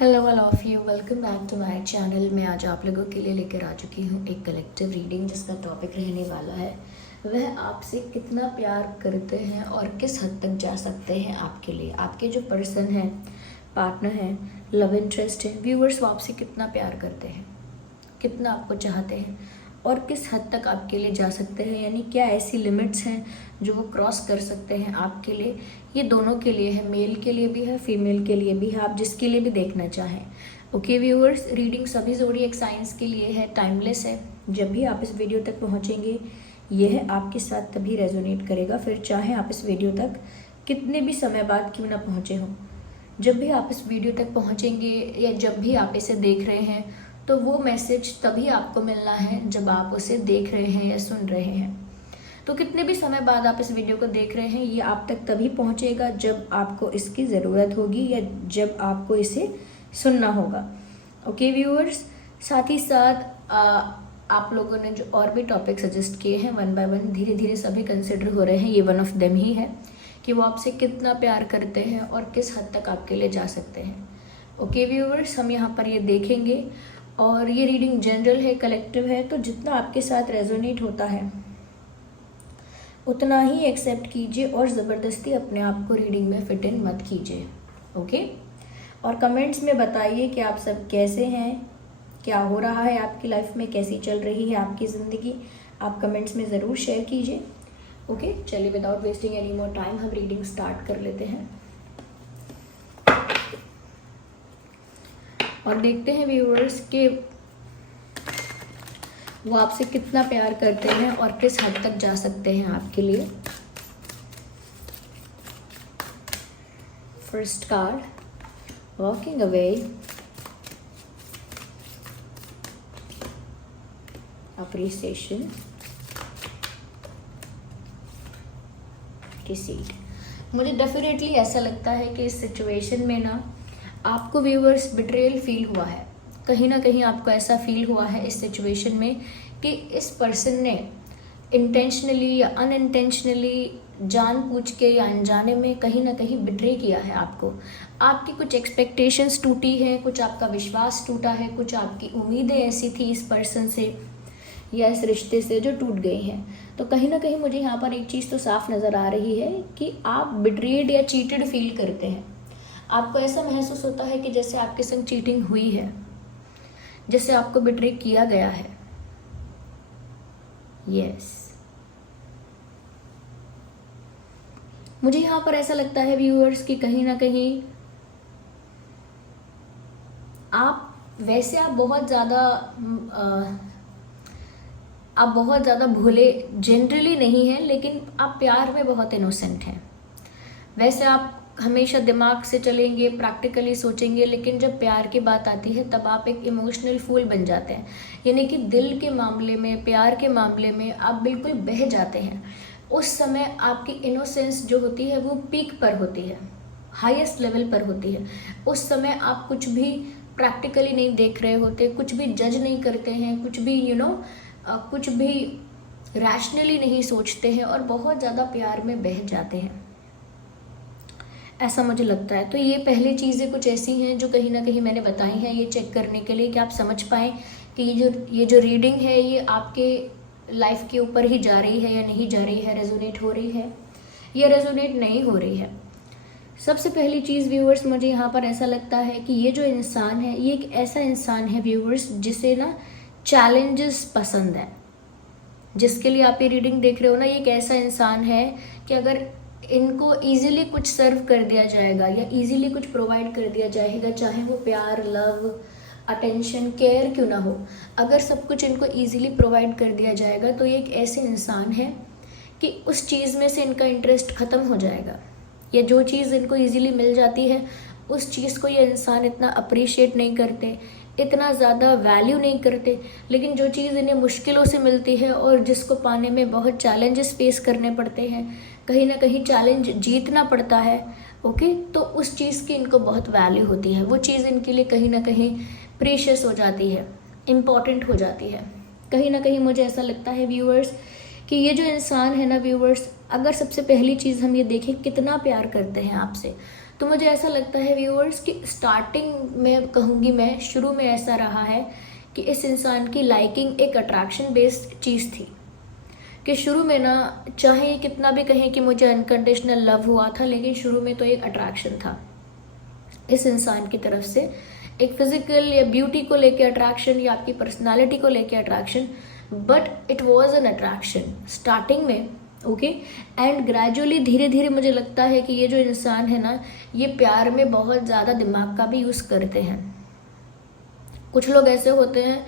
Hello all of you, welcome back to my channel. मैं आज आप लोगों के लिए लेकर आ चुकी हूँ एक कलेक्टिव रीडिंग जिसका टॉपिक रहने वाला है वह आपसे कितना प्यार करते हैं और किस हद तक जा सकते हैं आपके लिए। आपके जो पर्सन है, पार्टनर है, लव इंटरेस्ट है, व्यूअर्स, वो आपसे कितना प्यार करते हैं, कितना आपको चाहते हैं और किस हद तक आपके लिए जा सकते हैं। यानी क्या ऐसी लिमिट्स हैं जो वो क्रॉस कर सकते हैं आपके लिए। ये दोनों के लिए है, मेल के लिए भी है, फीमेल के लिए भी है, आप जिसके लिए भी देखना चाहें। ओके व्यूअर्स, रीडिंग सभी ज़ोडिएक साइंस के लिए है, टाइमलेस है। जब भी आप इस वीडियो तक पहुँचेंगे यह आपके साथ तभी रेजोनेट करेगा, फिर चाहे आप इस वीडियो तक कितने भी समय बाद क्यों ना पहुँचे हों। जब भी आप इस वीडियो तक पहुँचेंगे या जब भी आप इसे देख रहे हैं तो वो मैसेज तभी आपको मिलना है जब आप उसे देख रहे हैं या सुन रहे हैं। तो कितने भी समय बाद आप इस वीडियो को देख रहे हैं, ये आप तक तभी पहुंचेगा जब आपको इसकी ज़रूरत होगी या जब आपको इसे सुनना होगा। ओके व्यूअर्स, साथ ही साथ आप लोगों ने जो और भी टॉपिक सजेस्ट किए हैं वन बाय वन धीरे धीरे सभी कंसिडर हो रहे हैं। ये वन ऑफ देम ही है कि वो आपसे कितना प्यार करते हैं और किस हद तक आपके लिए जा सकते हैं। ओके व्यूअर्स, हम यहाँ पर ये देखेंगे और ये रीडिंग जनरल है, कलेक्टिव है, तो जितना आपके साथ रेजोनेट होता है उतना ही एक्सेप्ट कीजिए और ज़बरदस्ती अपने आप को रीडिंग में फिट इन मत कीजिए। ओके, और कमेंट्स में बताइए कि आप सब कैसे हैं, क्या हो रहा है आपकी लाइफ में, कैसी चल रही है आपकी ज़िंदगी, आप कमेंट्स में ज़रूर शेयर कीजिए। ओके, चलिए without wasting any more time हम रीडिंग स्टार्ट कर लेते हैं और देखते हैं व्यूअर्स के वो आपसे कितना प्यार करते हैं और किस हद तक जा सकते हैं आपके लिए। First card, walking away, appreciation, receipt. मुझे डेफिनेटली ऐसा लगता है कि इस सिचुएशन में ना आपको व्यूअर्स बिट्रेयल फील हुआ है। कहीं ना कहीं आपको ऐसा फील हुआ है इस सिचुएशन में कि इस पर्सन ने इंटेंशनली या अनइंटेंशनली, जानबूझ के या अनजाने में कहीं ना कहीं बिट्रे किया है आपको। आपकी कुछ एक्सपेक्टेशंस टूटी हैं, कुछ आपका विश्वास टूटा है, कुछ आपकी उम्मीदें ऐसी थी इस पर्सन से या इस रिश्ते से जो टूट गई हैं। तो कहीं ना कहीं मुझे यहाँ पर एक चीज़ तो साफ नज़र आ रही है कि आप बिट्रेड या चीटेड फील करते हैं। आपको ऐसा महसूस होता है कि जैसे आपके संग चीटिंग हुई है, जैसे आपको बिट्रे किया गया है। यस, मुझे यहाँ पर ऐसा लगता है व्यूअर्स कि कहीं ना कहीं आप बहुत ज़्यादा भोले जनरली नहीं हैं, लेकिन आप प्यार में बहुत इनोसेंट हैं। वैसे आप हमेशा दिमाग से चलेंगे, प्रैक्टिकली सोचेंगे, लेकिन जब प्यार की बात आती है तब आप एक इमोशनल फूल बन जाते हैं। यानी कि दिल के मामले में, प्यार के मामले में आप बिल्कुल बह जाते हैं। उस समय आपकी इनोसेंस जो होती है वो पीक पर होती है, हाईएस्ट लेवल पर होती है। उस समय आप कुछ भी प्रैक्टिकली नहीं देख रहे होते, कुछ भी जज नहीं करते हैं, कुछ भी कुछ भी रैशनली नहीं सोचते हैं और बहुत ज़्यादा प्यार में बह जाते हैं, ऐसा मुझे लगता है। तो ये पहली चीज़ें कुछ ऐसी हैं जो कहीं ना कहीं मैंने बताई हैं ये चेक करने के लिए कि आप समझ पाएँ कि ये जो रीडिंग है ये आपके लाइफ के ऊपर ही जा रही है या नहीं जा रही है, रेजोनेट हो रही है या रेजोनेट नहीं हो रही है। सबसे पहली चीज़ व्यूअर्स, मुझे यहाँ पर ऐसा लगता है कि ये जो इंसान है ये एक ऐसा इंसान है व्यूअर्स जिसे ना चैलेंजेस पसंद है। जिसके लिए आप ये रीडिंग देख रहे हो ना, ये एक ऐसा इंसान है कि अगर इनको इजीली कुछ सर्व कर दिया जाएगा या इजीली कुछ प्रोवाइड कर दिया जाएगा, चाहे वो प्यार, लव, अटेंशन, केयर क्यों ना हो, अगर सब कुछ इनको इजीली प्रोवाइड कर दिया जाएगा तो ये एक ऐसे इंसान है कि उस चीज़ में से इनका इंटरेस्ट ख़त्म हो जाएगा। या जो चीज़ इनको इजीली मिल जाती है उस चीज़ को ये इंसान इतना अप्रिशिएट नहीं करते, इतना ज़्यादा वैल्यू नहीं करते। लेकिन जो चीज़ इन्हें मुश्किलों से मिलती है और जिसको पाने में बहुत चैलेंजेस फेस करने पड़ते हैं, कहीं ना कहीं चैलेंज जीतना पड़ता है, ओके, तो उस चीज़ की इनको बहुत वैल्यू होती है। वो चीज़ इनके लिए कहीं ना कहीं प्रीशियस हो जाती है, इम्पॉर्टेंट हो जाती है। कहीं ना कहीं मुझे ऐसा लगता है व्यूअर्स कि ये जो इंसान है ना व्यूअर्स, अगर सबसे पहली चीज़ हम ये देखें कितना प्यार करते हैं आपसे, तो मुझे ऐसा लगता है व्यूअर्स कि स्टार्टिंग में कहूँगी मैं, शुरू में ऐसा रहा है कि इस इंसान की लाइकिंग एक अट्रैक्शन बेस्ड चीज़ थी, कि शुरू में ना चाहे कितना भी कहें कि मुझे अनकंडीशनल लव हुआ था, लेकिन शुरू में तो एक अट्रैक्शन था इस इंसान की तरफ से, एक फिजिकल या ब्यूटी को लेके अट्रैक्शन या आपकी पर्सनालिटी को लेके attraction, but it was an attraction starting में, ओके। एंड ग्रेजुअली धीरे धीरे मुझे लगता है कि ये जो इंसान है ना, ये प्यार में बहुत ज़्यादा दिमाग का भी यूज़ करते हैं। कुछ लोग ऐसे होते हैं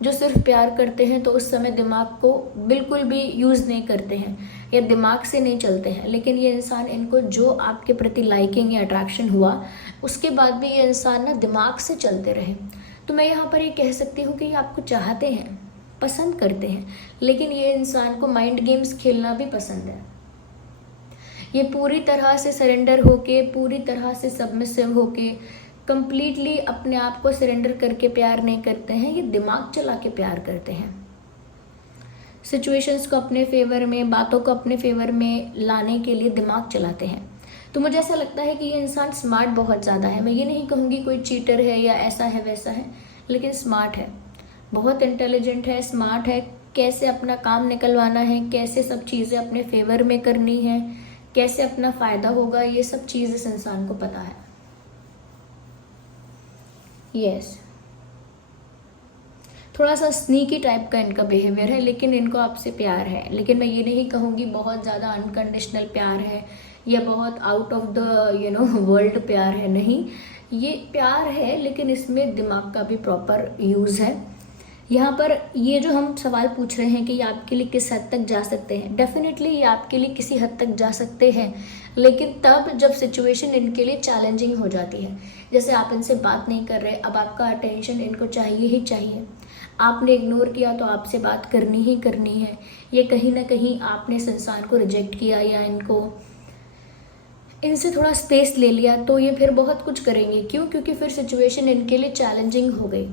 जो सिर्फ प्यार करते हैं तो उस समय दिमाग को बिल्कुल भी यूज़ नहीं करते हैं या दिमाग से नहीं चलते हैं, लेकिन ये इंसान, इनको जो आपके प्रति लाइकिंग या अट्रैक्शन हुआ उसके बाद भी ये इंसान ना दिमाग से चलते रहे। तो मैं यहाँ पर ये कह सकती हूँ कि ये आपको चाहते हैं, पसंद करते हैं, लेकिन ये इंसान को माइंड गेम्स खेलना भी पसंद है। ये पूरी तरह से सरेंडर होके, पूरी तरह से सबमिसिव होके, कंप्लीटली अपने आप को सरेंडर करके प्यार नहीं करते हैं, ये दिमाग चला के प्यार करते हैं। सिचुएशंस को अपने फेवर में, बातों को अपने फेवर में लाने के लिए दिमाग चलाते हैं। तो मुझे ऐसा लगता है कि ये इंसान स्मार्ट बहुत ज़्यादा है। मैं ये नहीं कहूँगी कोई चीटर है या ऐसा है वैसा है, लेकिन स्मार्ट है, बहुत इंटेलिजेंट है, स्मार्ट है। कैसे अपना काम निकलवाना है, कैसे सब चीज़ें अपने फेवर में करनी है, कैसे अपना फ़ायदा होगा, ये सब चीज़ इस इंसान को पता है। यस, थोड़ा सा स्नीकी टाइप का इनका बिहेवियर है, लेकिन इनको आपसे प्यार है। लेकिन मैं ये नहीं कहूँगी बहुत ज़्यादा अनकंडीशनल प्यार है या बहुत आउट ऑफ द वर्ल्ड प्यार है, नहीं, ये प्यार है लेकिन इसमें दिमाग का भी प्रॉपर यूज़ है। यहाँ पर ये जो हम सवाल पूछ रहे हैं कि ये आपके लिए किस हद तक जा सकते हैं, डेफिनेटली ये आपके लिए किसी हद तक जा सकते हैं, लेकिन तब जब सिचुएशन इनके लिए चैलेंजिंग हो जाती है। जैसे आप इनसे बात नहीं कर रहे, अब आपका अटेंशन इनको चाहिए ही चाहिए, आपने इग्नोर किया तो आपसे बात करनी ही करनी है, ये कहीं ना कहीं आपने इस इंसान को रिजेक्ट किया या इनसे थोड़ा स्पेस ले लिया, तो ये फिर बहुत कुछ करेंगे। क्यों? क्योंकि फिर सिचुएशन इनके लिए चैलेंजिंग हो गई।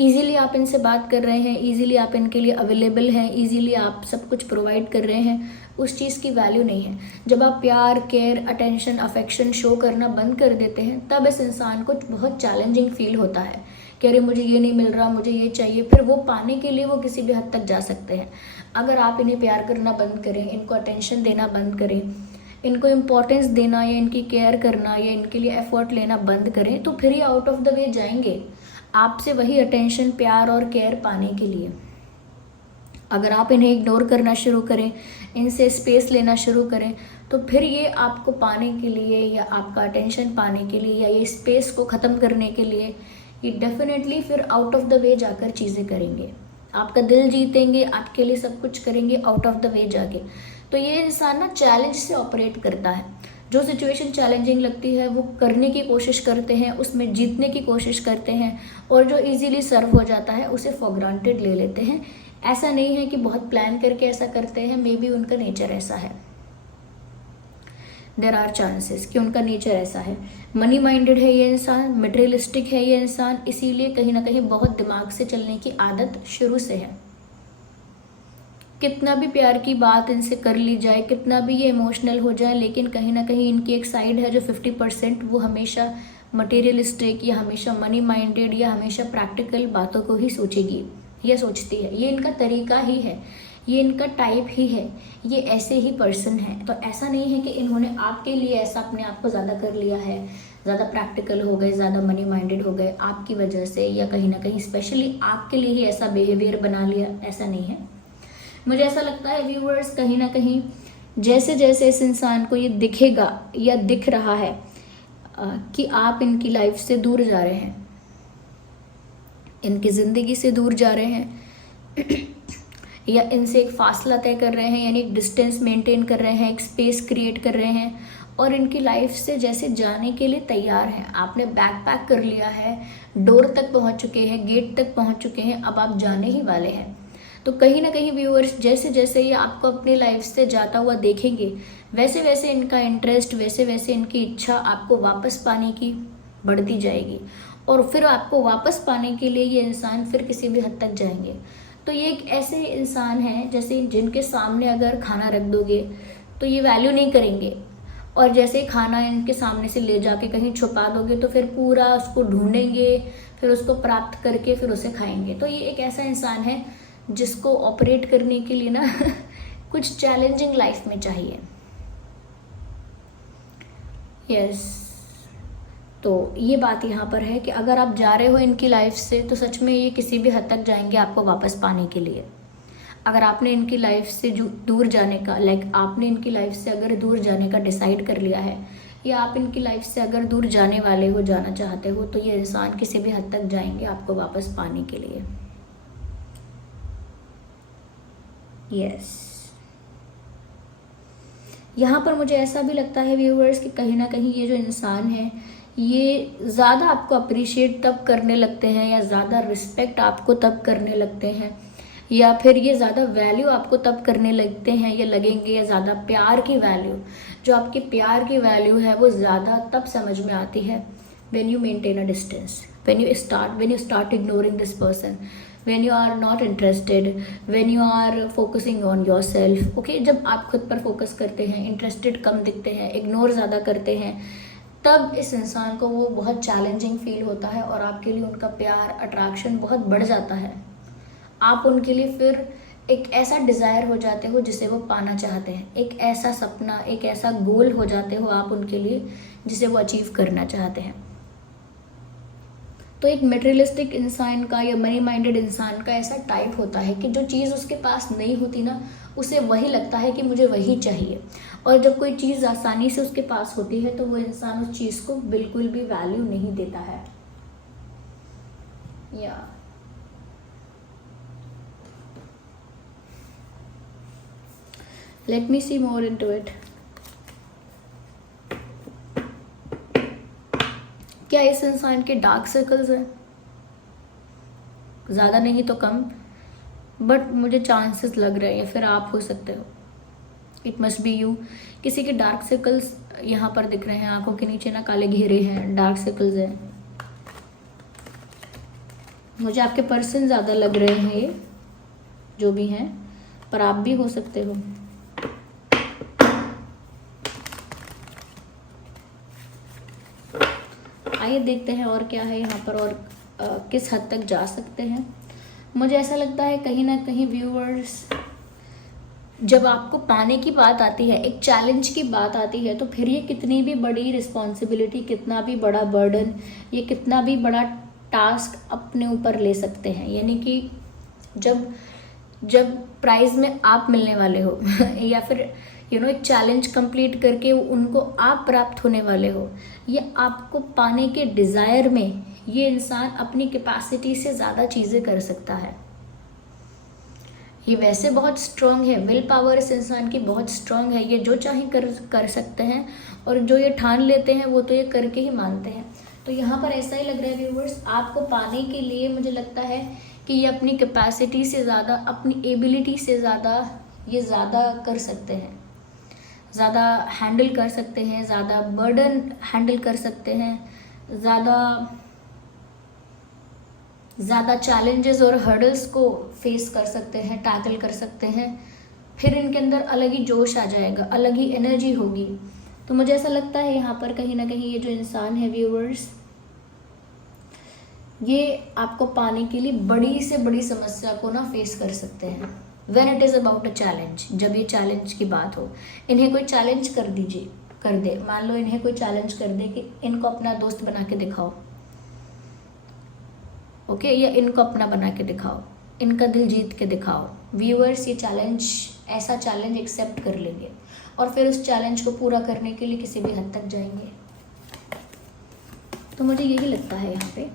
ईजिली आप इनसे बात कर रहे हैं, ईजिली आप इनके लिए अवेलेबल हैं, ईजिली आप सब कुछ प्रोवाइड कर रहे हैं, उस चीज़ की वैल्यू नहीं है। जब आप प्यार, केयर, अटेंशन, अफेक्शन शो करना बंद कर देते हैं, तब इस इंसान को बहुत चैलेंजिंग फील होता है कि अरे मुझे ये नहीं मिल रहा, मुझे ये चाहिए। फिर वो पाने के लिए वो किसी भी हद तक जा सकते हैं। अगर आप इन्हें प्यार करना बंद करें, इनको अटेंशन देना बंद करें, इनको इम्पोर्टेंस देना या इनकी केयर करना या इनके लिए एफर्ट लेना बंद करें, तो फिर ये आउट ऑफ द वे जाएंगे आपसे वही अटेंशन, प्यार और केयर पाने के लिए। अगर आप इन्हें इग्नोर करना शुरू करें, इनसे स्पेस लेना शुरू करें, तो फिर ये आपको पाने के लिए या आपका अटेंशन पाने के लिए या ये स्पेस को ख़त्म करने के लिए ये डेफिनेटली फिर आउट ऑफ द वे जाकर चीज़ें करेंगे, आपका दिल जीतेंगे, आपके लिए सब कुछ करेंगे आउट ऑफ द वे जाके। तो ये इंसान ना चैलेंज से ऑपरेट करता है। जो सिचुएशन चैलेंजिंग लगती है वो करने की कोशिश करते हैं, उसमें जीतने की कोशिश करते हैं, और जो इजीली सर्व हो जाता है उसे फॉर ग्रांटेड ले लेते हैं। ऐसा नहीं है कि बहुत प्लान करके ऐसा करते हैं, मे बी उनका नेचर ऐसा है, देयर आर चांसेस कि उनका नेचर ऐसा है। मनी माइंडेड है ये इंसान, मटेरियलिस्टिक है ये इंसान, इसीलिए कहीं ना कहीं बहुत दिमाग से चलने की आदत शुरू से है। कितना भी प्यार की बात इनसे कर ली जाए, कितना भी ये इमोशनल हो जाए, लेकिन कहीं ना कहीं इनकी एक साइड है जो 50% वो हमेशा मटेरियलिस्टिक या हमेशा मनी माइंडेड या हमेशा प्रैक्टिकल बातों को ही सोचेगी या सोचती है। ये इनका तरीका ही है, ये इनका टाइप ही है, ये ऐसे ही पर्सन है। तो ऐसा नहीं है कि इन्होंने आपके लिए ऐसा अपने आप को ज़्यादा कर लिया है, ज़्यादा प्रैक्टिकल हो गए, ज़्यादा मनी माइंडेड हो गए आपकी वजह से, या कहीं ना कहीं स्पेशली आपके लिए ही ऐसा बिहेवियर बना लिया, ऐसा नहीं है। मुझे ऐसा लगता है व्यूअर्स, कहीं ना कहीं जैसे जैसे इस इंसान को ये दिखेगा या दिख रहा है कि आप इनकी लाइफ से दूर जा रहे हैं, इनकी ज़िंदगी से दूर जा रहे हैं या इनसे एक फासला तय कर रहे हैं, यानी एक डिस्टेंस मेंटेन कर रहे हैं, एक स्पेस क्रिएट कर रहे हैं और इनकी लाइफ से जैसे जाने के लिए तैयार हैं। आपने बैग पैक कर लिया है, डोर तक पहुंच चुके हैं, गेट तक पहुंच चुके हैं, अब आप जाने ही वाले हैं। तो कहीं ना कहीं व्यूअर्स, जैसे जैसे ये आपको अपनी लाइफ से जाता हुआ देखेंगे, वैसे वैसे इनका इंटरेस्ट, वैसे वैसे इनकी इच्छा आपको वापस पाने की बढ़ती जाएगी, और फिर आपको वापस पाने के लिए ये इंसान फिर किसी भी हद तक जाएंगे। तो ये एक ऐसे इंसान है जैसे जिनके सामने अगर खाना रख दोगे तो ये वैल्यू नहीं करेंगे, और जैसे ही खाना इनके सामने से ले जाके कहीं छुपा दोगे तो फिर पूरा उसको ढूंढेंगे, फिर उसको प्राप्त करके फिर उसे खाएंगे। तो ये एक ऐसा इंसान है जिसको ऑपरेट करने के लिए ना कुछ चैलेंजिंग लाइफ में चाहिए। यस, तो ये बात यहाँ पर है कि अगर आप जा रहे हो इनकी लाइफ से तो सच में ये किसी भी हद तक जाएंगे आपको वापस पाने के लिए। अगर आपने इनकी लाइफ से दूर जाने का आपने इनकी लाइफ से अगर दूर जाने का डिसाइड कर लिया है, या आप इनकी लाइफ से अगर दूर जाने वाले हो, जाना चाहते हो, तो ये इंसान किसी भी हद तक जाएंगे आपको वापस पाने के लिए। यस, यहाँ पर मुझे ऐसा भी लगता है व्यूअर्स कि कहीं ना कहीं ये जो इंसान है ये ज़्यादा आपको अप्रिशिएट तब करने लगते हैं, या ज़्यादा रिस्पेक्ट आपको तब करने लगते हैं, या फिर ये ज़्यादा वैल्यू आपको तब करने लगते हैं या लगेंगे, या ज़्यादा प्यार की वैल्यू, जो आपकी प्यार की वैल्यू है वो ज़्यादा तब समझ में आती है when you maintain a distance, when you start ignoring this person, when you are not interested, when you are focusing on yourself. Okay, जब आप खुद पर फोकस करते हैं, इंटरेस्टेड कम दिखते हैं, इग्नोर ज़्यादा करते हैं, तब इस इंसान को वो बहुत चैलेंजिंग फील होता है और आपके लिए उनका प्यार, अट्रैक्शन बहुत बढ़ जाता है। आप उनके लिए फिर एक ऐसा डिज़ायर हो जाते हो जिसे वो पाना चाहते हैं, एक ऐसा सपना, एक ऐसा गोल हो जाते हो आप उनके लिए जिसे वो अचीव करना चाहते हैं। तो एक मटेरियलिस्टिक इंसान का या मनी माइंडेड इंसान का ऐसा टाइप होता है कि जो चीज़ उसके पास नहीं होती ना, उसे वही लगता है कि मुझे वही चाहिए, और जब कोई चीज़ आसानी से उसके पास होती है तो वो इंसान उस चीज़ को बिल्कुल भी वैल्यू नहीं देता है। या let me see more into it. क्या इस इंसान के डार्क सर्कल्स हैं? ज़्यादा नहीं तो कम, बट मुझे चांसेस लग रहे हैं, या फिर आप हो सकते हो। It must be you. किसी के डार्क सर्कल्स यहाँ पर दिख रहे हैं, आंखों के नीचे ना काले घेरे हैं, डार्क सर्कल्स हैं। मुझे आपके पर्सन ज़्यादा लग रहे हैं, ये जो भी हैं, पर आप भी हो सकते हो। आइए देखते हैं और क्या है यहाँ पर, और किस हद तक जा सकते हैं। मुझे ऐसा लगता है कहीं ना कहीं व्यूअर्स, जब आपको पाने की बात आती है, एक चैलेंज की बात आती है, तो फिर ये कितनी भी बड़ी रिस्पॉन्सिबिलिटी, कितना भी बड़ा बर्डन, ये कितना भी बड़ा टास्क अपने ऊपर ले सकते हैं। यानी कि जब प्राइज में आप मिलने वाले हो या फिर एक चैलेंज कंप्लीट करके उनको आप प्राप्त होने वाले हो, ये आपको पाने के डिज़ायर में ये इंसान अपनी कैपेसिटी से ज़्यादा चीज़ें कर सकता है। ये वैसे बहुत स्ट्रांग है, विल पावर इस इंसान की बहुत स्ट्रांग है, ये जो चाहे कर सकते हैं, और जो ये ठान लेते हैं वो तो ये करके ही मानते हैं। तो यहाँ पर ऐसा ही लग रहा है व्यूअर्स, आपको पाने के लिए मुझे लगता है कि ये अपनी कैपेसिटी से ज़्यादा, अपनी एबिलिटी से ज़्यादा ये ज़्यादा कर सकते हैं, ज़्यादा हैंडल कर सकते हैं, ज़्यादा बर्डन हैंडल कर सकते हैं, ज़्यादा चैलेंजेस और हर्डल्स को फेस कर सकते हैं, टैकल कर सकते हैं। फिर इनके अंदर अलग ही जोश आ जाएगा, अलग ही एनर्जी होगी। तो मुझे ऐसा लगता है यहाँ पर कहीं ना कहीं ये जो इंसान है व्यूअर्स, ये आपको पाने के लिए बड़ी से बड़ी समस्या को ना फेस कर सकते हैं। When it is about a challenge, जब ये चैलेंज की बात हो, इन्हें कोई चैलेंज कर दे, मान लो इन्हें कोई चैलेंज कर दे कि इनको अपना दोस्त बना के दिखाओ, ओके, या इनको अपना बना के दिखाओ, इनका दिल जीत के दिखाओ। व्यूअर्स ये ऐसा चैलेंज एक्सेप्ट कर लेंगे और फिर उस चैलेंज को पूरा करने के लिए किसी भी हद तक जाएंगे। तो मुझे यही लगता है यहाँ पे।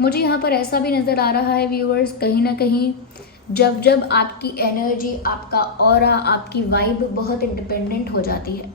मुझे यहाँ पर ऐसा भी नज़र आ रहा है व्यूअर्स, कहीं ना कहीं जब आपकी एनर्जी, आपका ऑरा, आपकी वाइब बहुत इंडिपेंडेंट हो जाती है,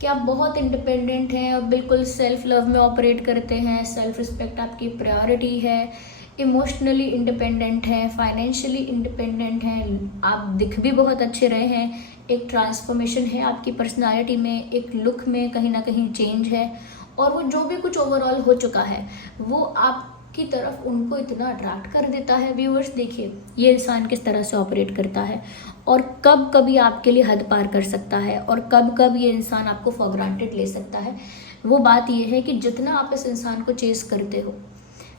कि आप बहुत इंडिपेंडेंट हैं और बिल्कुल सेल्फ लव में ऑपरेट करते हैं, सेल्फ रिस्पेक्ट आपकी प्रायोरिटी है, इमोशनली इंडिपेंडेंट हैं, फाइनेंशियली इंडिपेंडेंट हैं, आप दिख भी बहुत अच्छे रहे हैं, एक ट्रांसफॉर्मेशन है आपकी पर्सनालिटी में, एक लुक में कहीं ना कहीं चेंज है, और वो जो भी कुछ ओवरऑल हो चुका है वो आप की तरफ उनको इतना अट्रैक्ट कर देता है। व्यूअर्स देखिए ये इंसान किस तरह से ऑपरेट करता है और कब कभी आपके लिए हद पार कर सकता है और कब कब ये इंसान आपको फॉर ग्रांटेड ले सकता है। वो बात ये है कि जितना आप इस इंसान को चेस करते हो,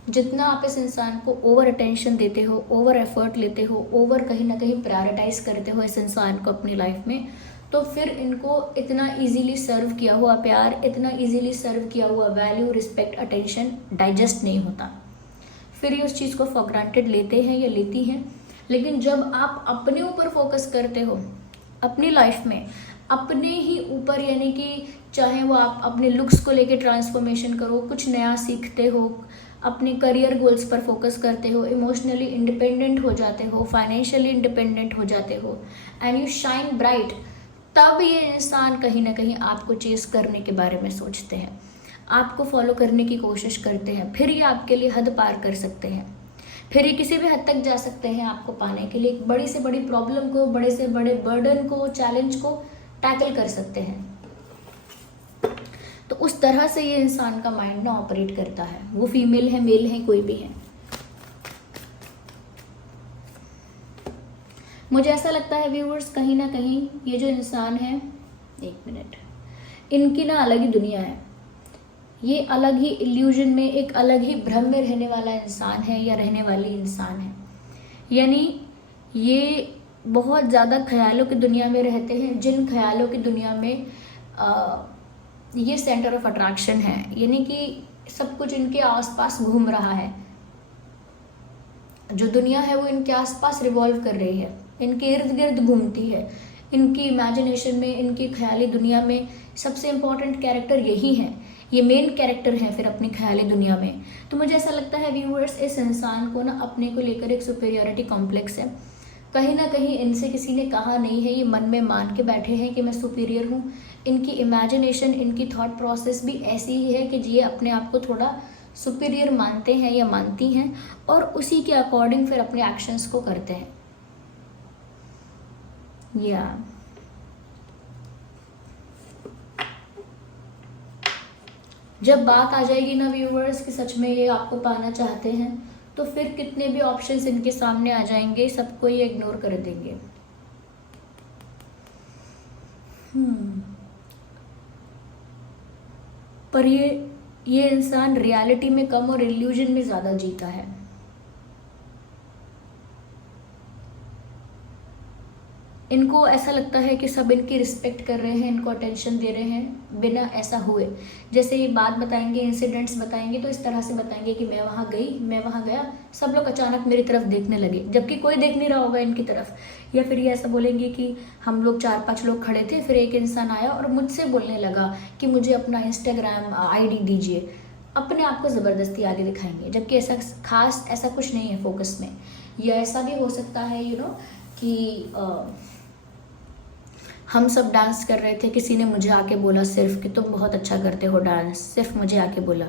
जितना आप इस इंसान को ओवर अटेंशन देते हो, ओवर एफर्ट लेते हो, ओवर कहीं ना कहीं प्रायोरिटाइज करते हो इस इंसान को अपनी लाइफ में, तो फिर इनको इतना इजीली सर्व किया हुआ प्यार, इतना इजीली सर्व किया हुआ वैल्यू, रिस्पेक्ट, अटेंशन डाइजेस्ट नहीं होता। फिर ये उस चीज़ को फॉर ग्रांटेड लेते हैं या लेती हैं। लेकिन जब आप अपने ऊपर फोकस करते हो अपनी लाइफ में, अपने ही ऊपर, यानी कि चाहे वो आप अपने लुक्स को लेके ट्रांसफॉर्मेशन करो, कुछ नया सीखते हो, अपने करियर गोल्स पर फोकस करते हो, इमोशनली इंडिपेंडेंट हो जाते हो, फाइनेंशियली इंडिपेंडेंट हो जाते हो एंड यू शाइन ब्राइट, तब ये इंसान कहीं ना कहीं आपको चेस करने के बारे में सोचते हैं, आपको फॉलो करने की कोशिश करते हैं। फिर ये आपके लिए हद पार कर सकते हैं, फिर ये किसी भी हद तक जा सकते हैं आपको पाने के लिए। एक बड़ी से बड़ी प्रॉब्लम को, बड़े से बड़े बर्डन को, चैलेंज को टैकल कर सकते हैं। तो उस तरह से ये इंसान का माइंड ना ऑपरेट करता है। वो फीमेल है, मेल है, कोई भी है। मुझे ऐसा लगता है व्यूअर्स कहीं ना कहीं ये जो इंसान है, एक मिनट, इनकी ना अलग ही दुनिया है। ये अलग ही इल्यूजन में, एक अलग ही भ्रम में रहने वाला इंसान है या रहने वाली इंसान है। यानी ये बहुत ज़्यादा ख्यालों की दुनिया में रहते हैं, जिन ख्यालों की दुनिया में ये सेंटर ऑफ अट्रैक्शन है, यानी कि सब कुछ इनके आसपास घूम रहा है। जो दुनिया है वो इनके आसपास रिवॉल्व कर रही है, इनके इर्द गिर्द घूमती है। इनकी इमेजिनेशन में, इनकी ख्याली दुनिया में सबसे इम्पॉर्टेंट कैरेक्टर यही है, ये मेन कैरेक्टर है फिर अपनी ख्याली दुनिया में। तो मुझे ऐसा लगता है व्यूअर्स इस इंसान को ना अपने को लेकर एक सुपीरियरिटी कॉम्प्लेक्स है। कहीं ना कहीं इनसे किसी ने कहा नहीं है, ये मन में मान के बैठे हैं कि मैं सुपीरियर हूँ। इनकी इमेजिनेशन, इनकी थॉट प्रोसेस भी ऐसी ही है कि ये अपने आप को थोड़ा सुपीरियर मानते हैं या मानती हैं और उसी के अकॉर्डिंग फिर अपने एक्शंस को करते हैं। या जब बात आ जाएगी ना व्यूअर्स कि सच में ये आपको पाना चाहते हैं, तो फिर कितने भी ऑप्शंस इनके सामने आ जाएंगे, सबको ये इग्नोर कर देंगे। पर ये इंसान रियलिटी में कम और इल्यूजन में ज़्यादा जीता है। इनको ऐसा लगता है कि सब इनकी रिस्पेक्ट कर रहे हैं, इनको अटेंशन दे रहे हैं बिना ऐसा हुए। जैसे ये बात बताएंगे, इंसिडेंट्स बताएंगे, तो इस तरह से बताएंगे कि मैं वहाँ गई, मैं वहाँ गया, सब लोग अचानक मेरी तरफ देखने लगे, जबकि कोई देख नहीं रहा होगा इनकी तरफ। या फिर ये ऐसा बोलेंगे कि हम लोग 4-5 लोग खड़े थे, फिर एक इंसान आया और मुझसे बोलने लगा कि मुझे अपना इंस्टाग्राम ID दीजिए। अपने आप को ज़बरदस्ती आगे दिखाएंगे, जबकि ऐसा खास ऐसा कुछ नहीं है फोकस में। या ऐसा भी हो सकता है कि हम सब डांस कर रहे थे, किसी ने मुझे आके बोला सिर्फ कि तुम बहुत अच्छा करते हो डांस, सिर्फ मुझे आके बोला।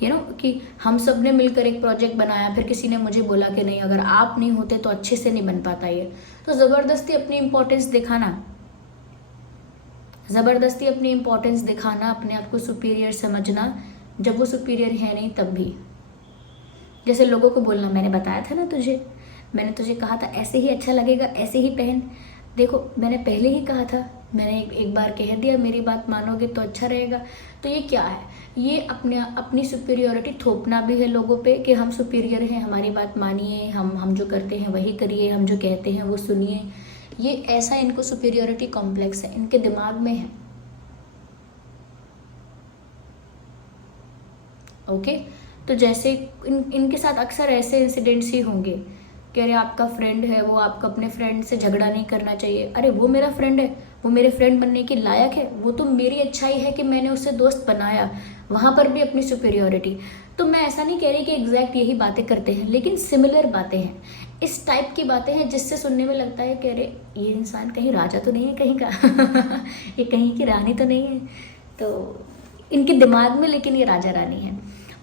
कि हम सब ने मिलकर एक प्रोजेक्ट बनाया, फिर किसी ने मुझे बोला कि नहीं, अगर आप नहीं होते तो अच्छे से नहीं बन पाता ये। तो ज़बरदस्ती अपनी इम्पोर्टेंस दिखाना, ज़बरदस्ती अपनी इम्पोर्टेंस दिखाना, अपने आप को सुपीरियर समझना, जब वो सुपीरियर है नहीं तब भी। जैसे लोगों को बोलना, मैंने बताया था ना तुझे, मैंने तुझे कहा था ऐसे ही अच्छा लगेगा, ऐसे ही पहन, देखो मैंने पहले ही कहा था, मैंने एक बार कह दिया, मेरी बात मानोगे तो अच्छा रहेगा। तो ये क्या है? ये अपनी सुपीरियरिटी थोपना भी है लोगों पे कि हम सुपीरियर हैं, हमारी बात मानिए, हम जो करते हैं वही करिए, हम जो कहते हैं वो सुनिए। ये ऐसा इनको सुपीरियरिटी कॉम्प्लेक्स है, इनके दिमाग में है। ओके, तो जैसे इनके साथ अक्सर ऐसे इंसिडेंट्स ही होंगे कि अरे आपका फ्रेंड है, वो आपको अपने फ्रेंड से झगड़ा नहीं करना चाहिए। अरे वो मेरा फ्रेंड है, वो मेरे फ्रेंड बनने के लायक है, वो तो मेरी अच्छाई है कि मैंने उससे दोस्त बनाया, वहाँ पर भी अपनी सुपीरियरिटी। तो मैं ऐसा नहीं कह रही कि एग्जैक्ट यही बातें करते हैं, लेकिन सिमिलर बातें हैं, इस टाइप की बातें हैं जिससे सुनने में लगता है कि अरे ये इंसान कहीं राजा तो नहीं है कहीं का ये कहीं की रानी तो नहीं है। तो इनके दिमाग में लेकिन ये राजा रानी है।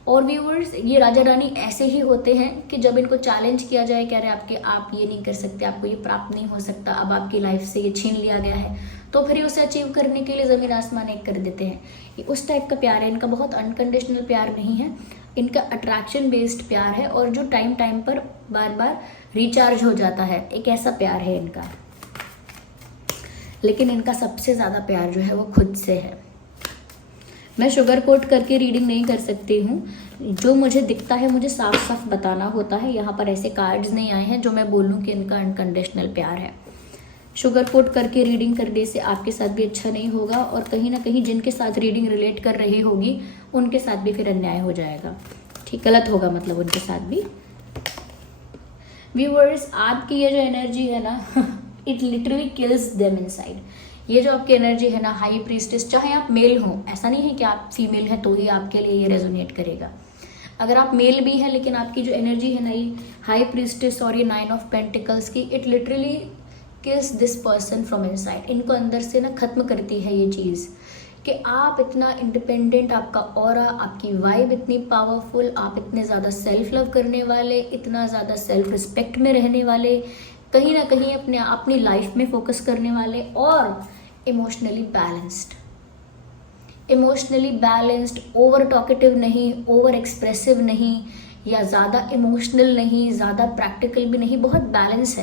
और व्यूअर्स, ये राजा रानी ऐसे ही होते हैं कि जब इनको चैलेंज किया जाए कि अरे आप ये नहीं कर सकते, आपको ये प्राप्त नहीं हो सकता, अब आपकी लाइफ से ये छीन लिया गया है, तो फिर उसे अचीव करने के लिए ज़मीन आसमान एक कर देते हैं। ये उस टाइप का प्यार है इनका, बहुत अनकंडीशनल प्यार नहीं है। इनका अट्रैक्शन बेस्ड प्यार है और जो टाइम टाइम पर बार बार रिचार्ज हो जाता है, एक ऐसा प्यार है इनका। लेकिन इनका सबसे ज़्यादा प्यार जो है वो खुद से है। मैं शुगर कोट करके रीडिंग नहीं कर सकती हूँ, जो मुझे दिखता है मुझे साफ साफ बताना होता है। यहाँ पर ऐसे कार्ड्स नहीं आए हैं जो मैं बोलूँ कि इनका अनकंडीशनल प्यार है। शुगर कोट करके रीडिंग करने से आपके साथ भी अच्छा नहीं होगा, और कहीं ना कहीं जिनके साथ रीडिंग रिलेट कर रही होगी उनके साथ भी फिर अन्याय हो जाएगा, ठीक, गलत होगा मतलब उनके साथ भी। व्यूअर्स, आपकी ये जो एनर्जी है ना it literally kills them inside. ये जो आपकी एनर्जी है ना हाई प्रीस्टेस, चाहे आप मेल हो, ऐसा नहीं है कि आप फीमेल हैं तो ही आपके लिए ये रेजोनेट करेगा। अगर आप मेल भी हैं लेकिन आपकी जो एनर्जी है ना ये हाई प्रीस्टेस और ये 9 ऑफ पेंटिकल्स की, it literally kills this person from inside. इनको अंदर से ना खत्म करती है ये चीज़ कि आप इतना इंडिपेंडेंट, आपका ऑरा, आपकी वाइब इतनी पावरफुल, आप इतने ज़्यादा सेल्फ लव करने वाले, इतना ज़्यादा सेल्फ रिस्पेक्ट में रहने वाले, कहीं ना कहीं अपनी लाइफ में फोकस करने वाले, और इमोशनली बैलेंस्ड, ओवर टॉकेटिव नहीं, ओवर एक्सप्रेसिव नहीं, या ज़्यादा इमोशनल नहीं, ज़्यादा प्रैक्टिकल भी नहीं, बहुत बैलेंस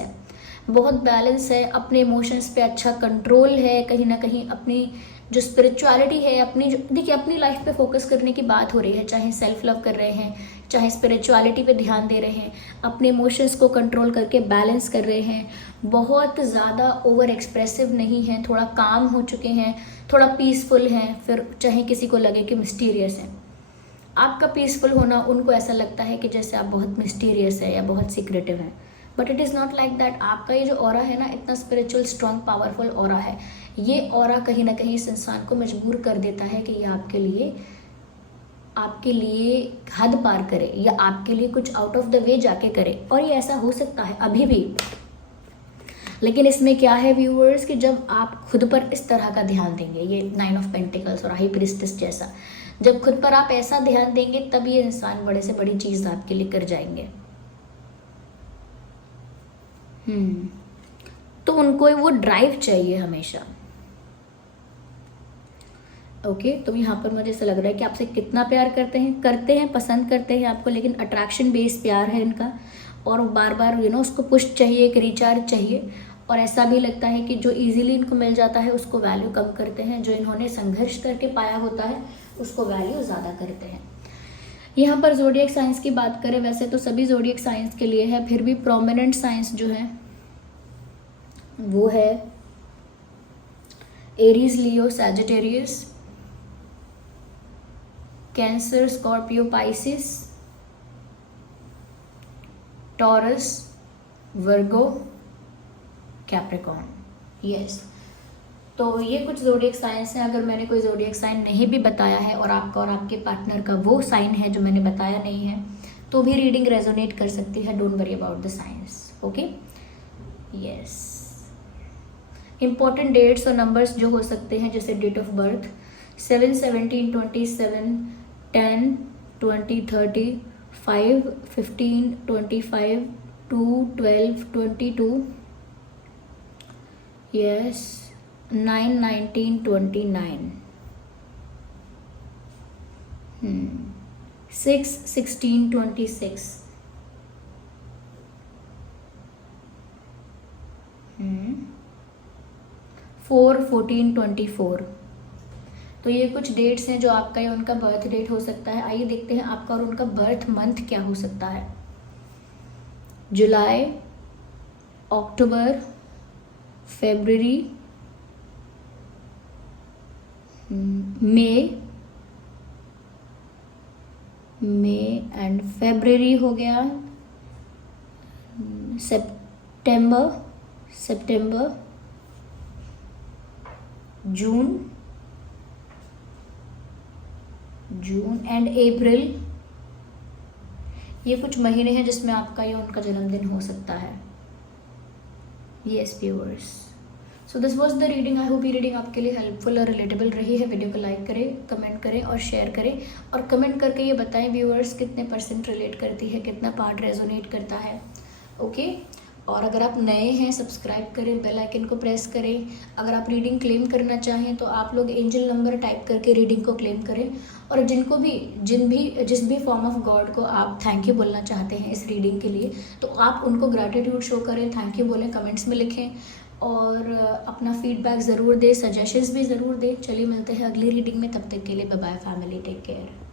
है। अपने इमोशंस पे अच्छा कंट्रोल है, कहीं ना कहीं अपनी जो स्पिरिचुअलिटी है, अपनी जो देखिए अपनी लाइफ पे फोकस करने की बात हो रही है, चाहे सेल्फ लव कर रहे हैं, चाहे स्पिरिचुअलिटी पे ध्यान दे रहे हैं, अपने इमोशंस को कंट्रोल करके बैलेंस कर रहे हैं, बहुत ज़्यादा ओवर एक्सप्रेसिव नहीं है, थोड़ा काम हो चुके हैं, थोड़ा पीसफुल हैं, फिर चाहे किसी को लगे कि मिस्टीरियस है। आपका पीसफुल होना उनको ऐसा लगता है कि जैसे आप बहुत मिस्टीरियस है या बहुत सीक्रेटिव हैं, but it is not like that. आपका ये जो ऑरा है ना इतना स्पिरिचुअल स्ट्रॉन्ग पावरफुल ऑरा है, ये ऑरा कहीं ना कहीं इस इंसान को मजबूर कर देता है कि ये आपके लिए हद पार करे या आपके लिए कुछ आउट ऑफ द वे जाके करे, और ये ऐसा हो सकता है अभी भी। लेकिन इसमें क्या है व्यूअर्स कि जब आप खुद पर इस तरह का ध्यान देंगे, ये 9 ऑफ पेंटिकल्स और हाई प्रीस्टेस जैसा, जब खुद पर आप ऐसा ध्यान देंगे तब ये इंसान बड़े से बड़ी चीज़ आपके लिए कर जाएंगे। तो उनको वो ड्राइव चाहिए हमेशा। ओके, तो यहाँ पर मुझे ऐसा लग रहा है कि आपसे कितना प्यार करते हैं, पसंद करते हैं आपको, लेकिन अट्रैक्शन बेस्ड प्यार है इनका, और बार बार उसको पुश चाहिए, एक रिचार्ज चाहिए, और ऐसा भी लगता है कि जो इजीली इनको मिल जाता है उसको वैल्यू कम करते हैं, जो इन्होंने संघर्ष करके पाया होता है उसको वैल्यू ज़्यादा करते हैं। यहाँ पर ज़ोडिएक साइंस की बात करें, वैसे तो सभी ज़ोडिएक साइंस के लिए है, फिर भी प्रोमिनेंट साइंस जो है वो है Aries, Leo, Sagittarius, Cancer, Scorpio, Pisces, Taurus, Virgo, Capricorn. Yes, तो ये कुछ ज़ोडिएक साइंस हैं। अगर मैंने कोई ज़ोडिएक साइन नहीं भी बताया है और आपका और आपके पार्टनर का वो साइन है जो मैंने बताया नहीं है, तो भी रीडिंग रेजोनेट कर सकती है। Don't worry about the science. Okay, yes. Important dates और नंबर्स जो हो सकते हैं, जैसे डेट ऑफ बर्थ 7, 17, 27, 10, 20, 30, 5, 15, 25, 2, 12, 22, yes, 9, 19, 29, 6, 16, 26, 4, 14, 24। तो ये कुछ डेट्स हैं जो आपका या उनका बर्थ डेट हो सकता है। आइए देखते हैं आपका और उनका बर्थ मंथ क्या हो सकता है। जुलाई, अक्टूबर, फरवरी, मई एंड फरवरी हो गया, सितंबर, जून एंड अप्रैल। ये कुछ महीने हैं जिसमें आपका या उनका जन्मदिन हो सकता है। Yes viewers, so this was the reading. I hope ये रीडिंग आपके लिए हेल्पफुल और रिलेटेबल रही है। वीडियो को लाइक करें, कमेंट करें और शेयर करें, और कमेंट करके ये बताएं व्यूअर्स कितने % रिलेट करती है, कितना पार्ट रेजोनेट करता है। ओके, और अगर आप नए हैं सब्सक्राइब करें, बेल आइकन को प्रेस करें। अगर आप रीडिंग क्लेम करना चाहें तो आप लोग एंजल नंबर टाइप करके रीडिंग को क्लेम करें। और जिस भी फॉर्म ऑफ गॉड को आप थैंक यू बोलना चाहते हैं इस रीडिंग के लिए, तो आप उनको ग्रैटिट्यूड शो करें, थैंक यू बोलें, कमेंट्स में लिखें और अपना फीडबैक ज़रूर दें, सजेशंस भी ज़रूर दें। चलिए मिलते हैं अगली रीडिंग में, तब तक के लिए bye bye family, take care.